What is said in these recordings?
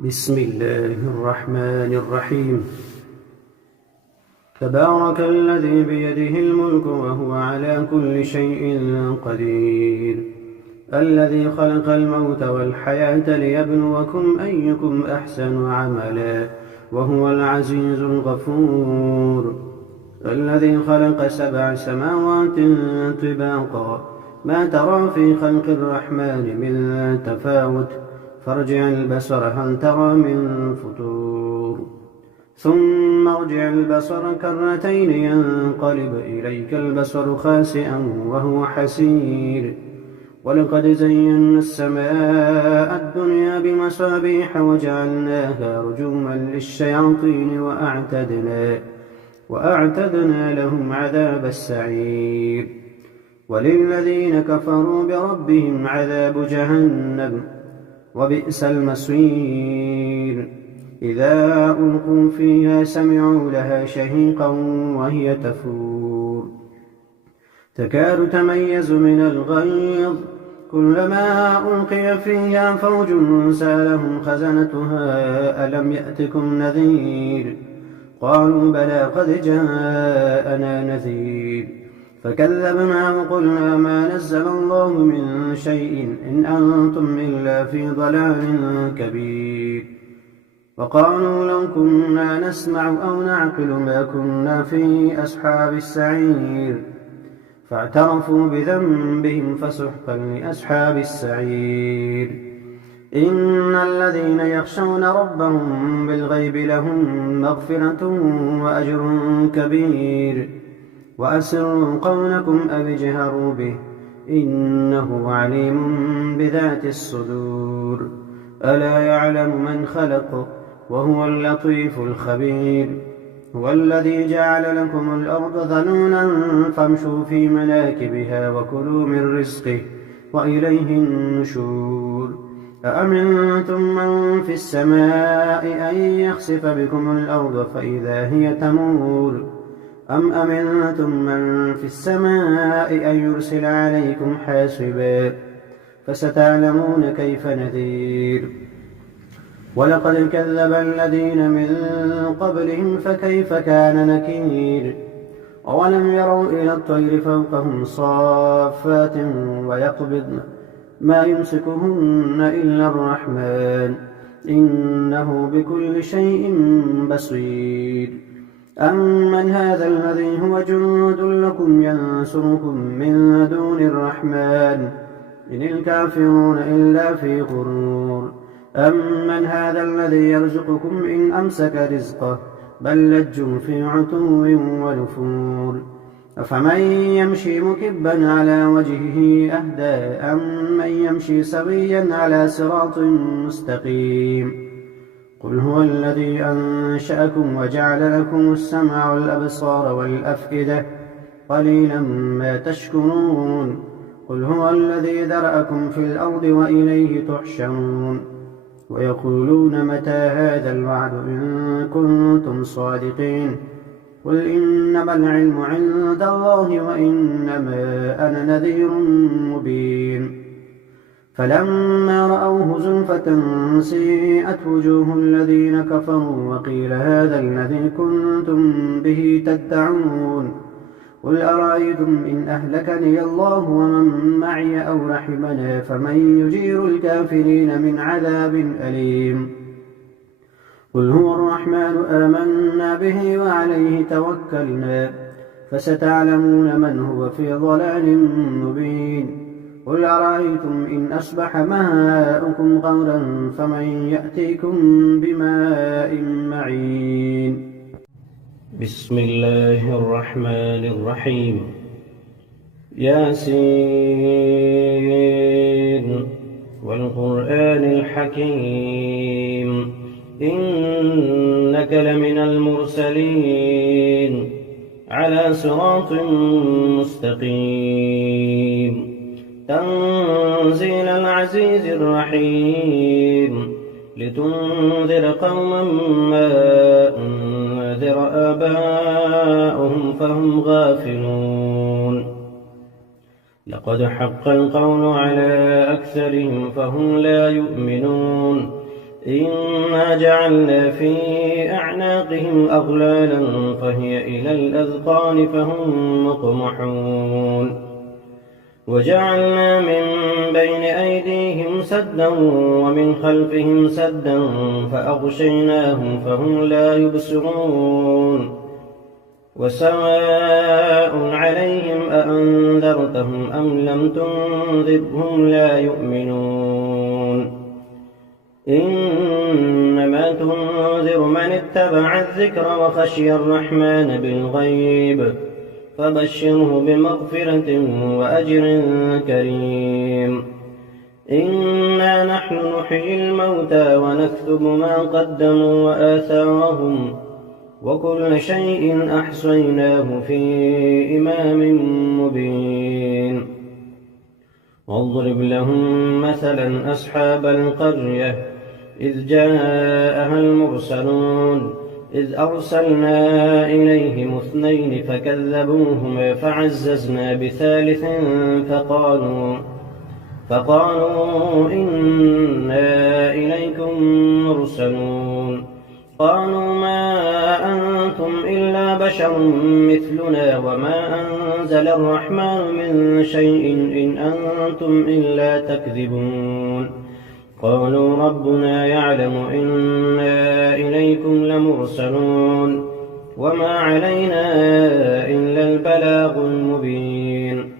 بسم الله الرحمن الرحيم. تبارك الذي بيده الملك وهو على كل شيء قدير، الذي خلق الموت والحياة ليبلوكم أيكم أحسن عملا وهو العزيز الغفور، الذي خلق 7 سماوات طباقا ما ترى في خلق الرحمن من تفاوت، فارجع البصر هل ترى من فطور، ثم ارجع البصر كرتين ينقلب إليك البصر خاسئا وهو حسير، ولقد زينا السماء الدنيا بمصابيح وجعلناها رجوما للشياطين وأعتدنا لهم عذاب السعير، وللذين كفروا بربهم عذاب جهنم وبئس المصير. إذا ألقوا فيها سمعوا لها شهيقا وهي تفور، تكاد تميز من الغيظ، كلما ألقي فيها فوج سألهم خزنتها ألم يأتكم نذير، قالوا بلى قد جاءنا نذير، فكذبنا وقلنا ما نزل الله من شيء إن أنتم إلا في ضلال كبير، وقالوا لو كنا نسمع أو نعقل ما كنا في أصحاب السعير، فاعترفوا بذنبهم فسحقا لأصحاب السعير. إن الذين يخشون ربهم بالغيب لهم مغفرة وأجر كبير، وأسروا قولكم أو اجهروا به إنه عليم بذات الصدور، ألا يعلم من خلق وهو اللطيف الخبير. هو الذي جعل لكم الأرض ذلولا فامشوا في مناكبها وكلوا من رزقه وإليه النشور. أأمنتم من في السماء أن يخسف بكم الأرض فإذا هي تمور، أم أمنتم من في السماء أن يرسل عليكم حاصبا، فستعلمون كيف نذير. ولقد كذب الذين من قبلهم فكيف كان نكير. أولم يروا إلى الطير فوقهم صافات ويقبضن ما يمسكهن إلا الرحمن إنه بكل شيء بصير. أمن هذا الذي هو جند لكم ينصركم من دون الرحمن إن الكافرون إلا في غرور. أمن هذا الذي يرزقكم إن أمسك رزقه بل لجوا في عتو ونفور. أفمن يمشي مكبا على وجهه أهدى أمن يمشي سويا على صراط مستقيم. قل هو الذي أنشأكم وجعل لكم السمع والأبصار والأفئدة قليلا ما تشكرون. قل هو الذي ذرأكم في الأرض وإليه تحشرون. ويقولون متى هذا الوعد إن كنتم صادقين. قل إنما العلم عند الله وإنما أنا نذير مبين. فلما رأوه زلفة سيئت وجوه الذين كفروا وقيل هذا الذي كنتم به تدعون. قل أرأيتم إن أهلكني الله ومن معي أو رحمنا فمن يجير الكافرين من عذاب أليم. قل هو الرحمن آمنا به وعليه توكلنا فستعلمون من هو في ضلال مبين. قل أرأيتم إن أصبح ماؤكم غورا فمن يأتيكم بماء معين. بسم الله الرحمن الرحيم. ياسين والقرآن الحكيم إنك لمن المرسلين على صراط مستقيم تنزيل العزيز الرحيم لتنذر قوما ما أنذر آباؤهم فهم غافلون. لقد حق القول على أكثرهم فهم لا يؤمنون إنا جعلنا في أعناقهم أغلالا فهي إلى الأذقان فهم مقمحون وجعلنا من بين أيديهم سدا ومن خلفهم سدا فأغشيناهم فهم لا يبصرون وسواء عليهم أأنذرتهم أم لم تنذرهم لا يؤمنون إنما تنذر من اتبع الذكر وخشي الرحمن بالغيب فبشره بمغفرة وأجر كريم إنا نحن نحيي الموتى ونكتب ما قدموا وآثارهم وكل شيء أحصيناه في إمام مبين واضرب لهم مثلا أصحاب القرية إذ جاءها المرسلون إذ أرسلنا إليهم 2 فكذبوهما فعززنا بثالث فقالوا إنا إليكم مرسلون قالوا ما أنتم إلا بشر مثلنا وما أنزل الرحمن من شيء إن أنتم إلا تكذبون قالوا ربنا يعلم إنا إليكم لمرسلون وما علينا إلا البلاغ المبين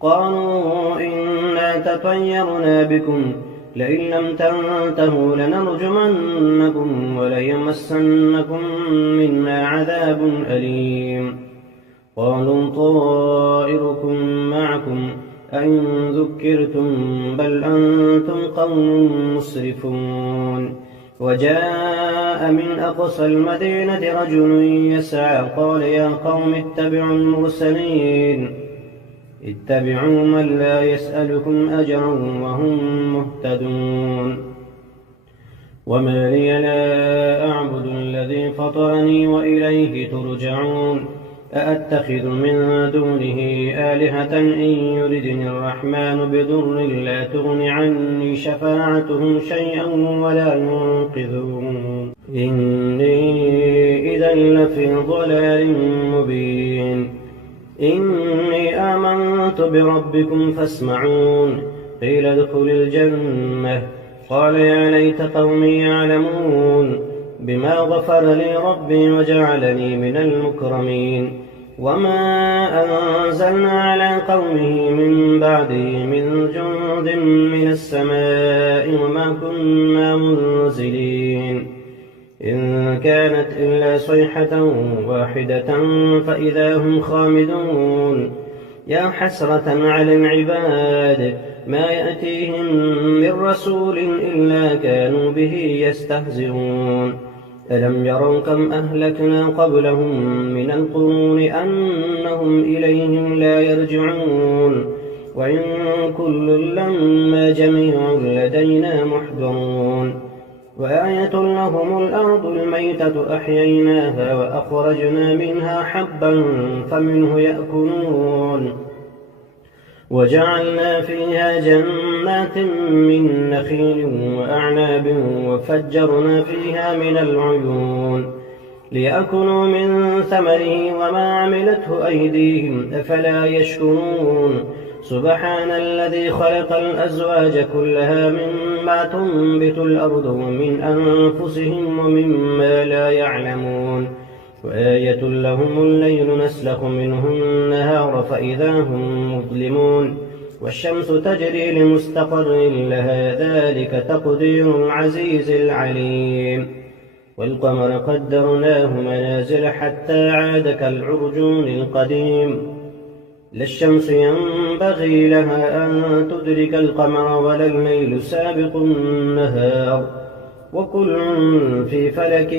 قالوا إنا تطيرنا بكم لئن لم تنتهوا لنرجمنكم وليمسنكم منا عذاب أليم قالوا طائركم معكم أئن ذكرتم بل أنتم قوم مسرفون وجاء من أقصى المدينة رجل يسعى قال يا قوم اتبعوا المرسلين اتبعوا من لا يسألكم أجرا وهم مهتدون وما لي لا أعبد الذي فطرني وإليه ترجعون أأتخذ من دونه آلهة إن يردني الرحمن بضر لا تغن عني شفاعتهم شيئا ولا ينقذون إني إذا لفي ضلال مبين إني آمنت بربكم فاسمعون قيل ادخل الجنة قال يا ليت قومي يعلمون بما غفر لي ربي وجعلني من المكرمين وما أنزلنا على قومه من بعده من جند من السماء وما كنا منزلين إن كانت إلا صيحة واحدة فإذا هم خامدون يا حسرة على العباد ما يأتيهم من رسول إلا كانوا به يستهزئون ألم يروا كم أهلكنا قبلهم من القرون أنهم إليهم لا يرجعون وإن كل لما جميع لدينا محضرون وآية لهم الأرض الميتة أحييناها وأخرجنا منها حبا فمنه يأكلون وجعلنا فيها جنات من نخيل وأعناب وفجرنا فيها من العيون ليأكلوا من ثمره وما عملته أيديهم أفلا يشكرون سبحان الذي خلق الأزواج كلها مما تنبت الأرض ومن أنفسهم ومما لا يعلمون وآية لهم الليل نسلخ منه النهار فإذا هم مظلمون والشمس تجري لمستقر لها ذلك تقدير العزيز العليم والقمر قدرناه منازل حتى عاد كالعرجون القديم لا الشمس ينبغي لها أن تدرك القمر ولا الليل سابق النهار وكل في فلك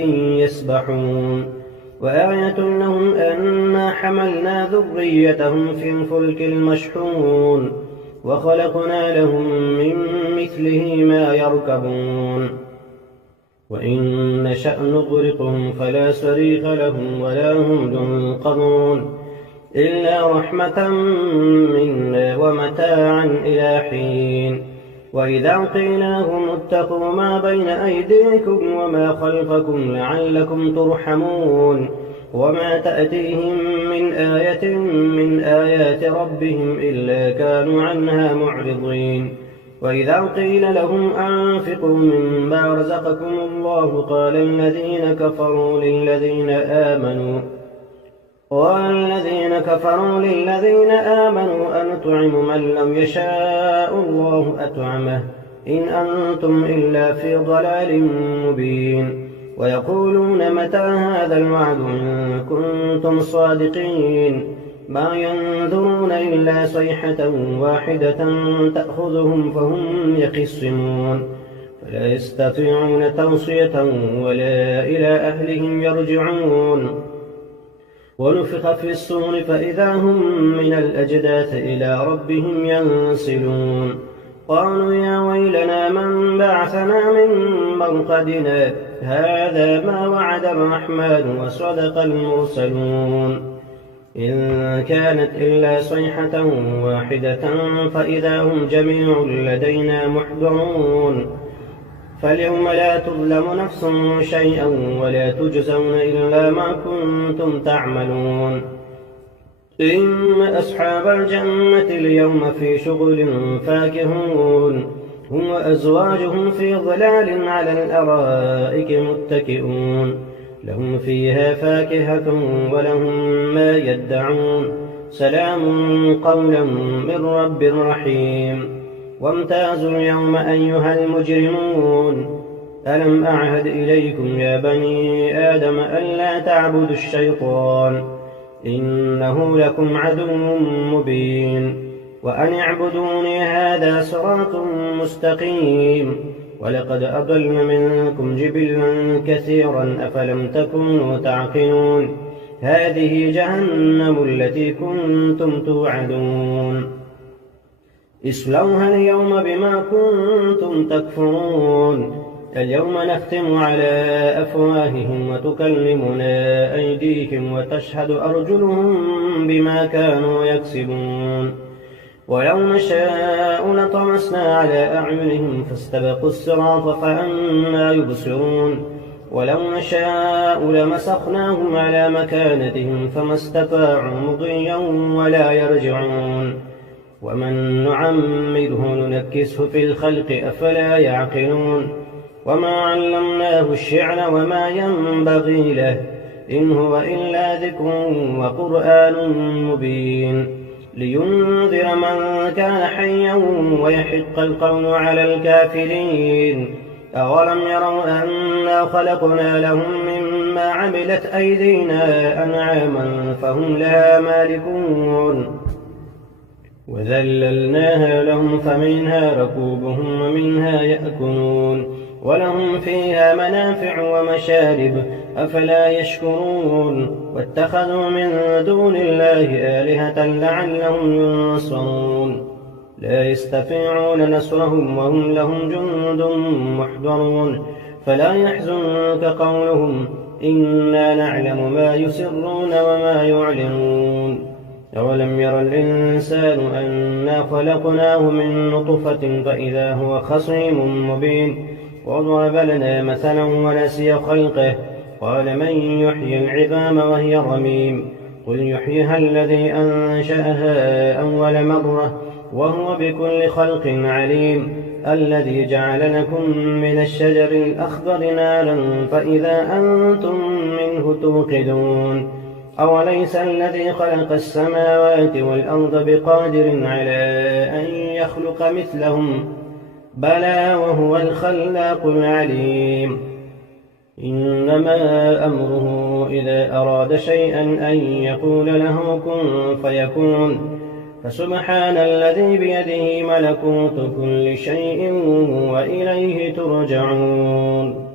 يسبحون وآية لهم أنا حملنا ذريتهم في الفلك المشحون وخلقنا لهم من مثله ما يركبون وإن نشأ نغرقهم فلا صريخ لهم ولا هم ينقذون إلا رحمة منا ومتاعا إلى حين وإذا قيل لهم اتقوا ما بين أيديكم وما خلفكم لعلكم ترحمون وما تأتيهم من آية من آيات ربهم إلا كانوا عنها معرضين وإذا قيل لهم أنفقوا مما رزقكم الله قال الذين كفروا للذين آمنوا أنطعم من لو يشاء الله أطعمه إن أنتم إلا في ضلال مبين ويقولون متى هذا الوعد إن كنتم صادقين ما ينظرون إلا صيحة واحدة تأخذهم فهم يخصمون فلا يستطيعون توصية ولا إلى أهلهم يرجعون ونفخ في الصور فإذا هم من الأجداث إلى ربهم ينسلون قالوا يا ويلنا من بعثنا من مرقدنا هذا ما وعد الرحمن وصدق المرسلون إن كانت إلا صيحة واحدة فإذا هم جميع لدينا محضرون فاليوم لا تظلم نفس شيئا ولا تجزون إلا ما كنتم تعملون إن أصحاب الجنة اليوم في شغل فاكهون هم وأزواجهم في ظلال على الأرائك متكئون لهم فيها فاكهة ولهم ما يدعون سلام قولا من رب رحيم وامتازوا اليوم أيها المجرمون ألم أعهد إليكم يا بني آدم ألا تعبدوا الشيطان إنه لكم عدو مبين وأن اعبدوني هذا صراط مستقيم ولقد أضل منكم جبلا كثيرا أفلم تكونوا تعقلون هذه جهنم التي كنتم توعدون اصلوها اليوم بما كنتم تكفرون اليوم نختم على أفواههم وتكلمنا أيديهم وتشهد أرجلهم بما كانوا يكسبون ولو نشاء لطمسنا على أعينهم فاستبقوا الصراط فأنى يبصرون ولو نشاء لمسخناهم على مكانتهم فما استطاعوا مضيا ولا يرجعون ومن نعمره ننكسه في الخلق أفلا يعقلون وما علمناه الشعر وما ينبغي له إن هو إلا ذكر وقرآن مبين لينذر من كان حيا ويحق القول على الكافرين أولم يروا أنا خلقنا لهم مما عملت أيدينا أنعاما فهم لها مالكون وذللناها لهم فمنها ركوبهم ومنها يأكلون ولهم فيها منافع ومشارب أفلا يشكرون واتخذوا من دون الله آلهة لعلهم ينصرون لا يستطيعون نصرهم وهم لهم جند محضرون فلا يحزنك قولهم إنا نعلم ما يسرون وما يعلنون أولم ير الإنسان أنا خلقناه من نطفة فإذا هو خصيم مبين وضرب لنا مثلا ونسي خلقه قال من يحيي العظام وهي رميم قل يحييها الذي أنشأها أول مرة وهو بكل خلق عليم الذي جعل لكم من الشجر الأخضر نارا فإذا أنتم منه توقدون أوليس الذي خلق السماوات والأرض بقادر على أن يخلق مثلهم بلى وهو الخلاق العليم إنما أمره إذا أراد شيئا أن يقول له كن فيكون فسبحان الذي بيده ملكوت كل شيء وإليه ترجعون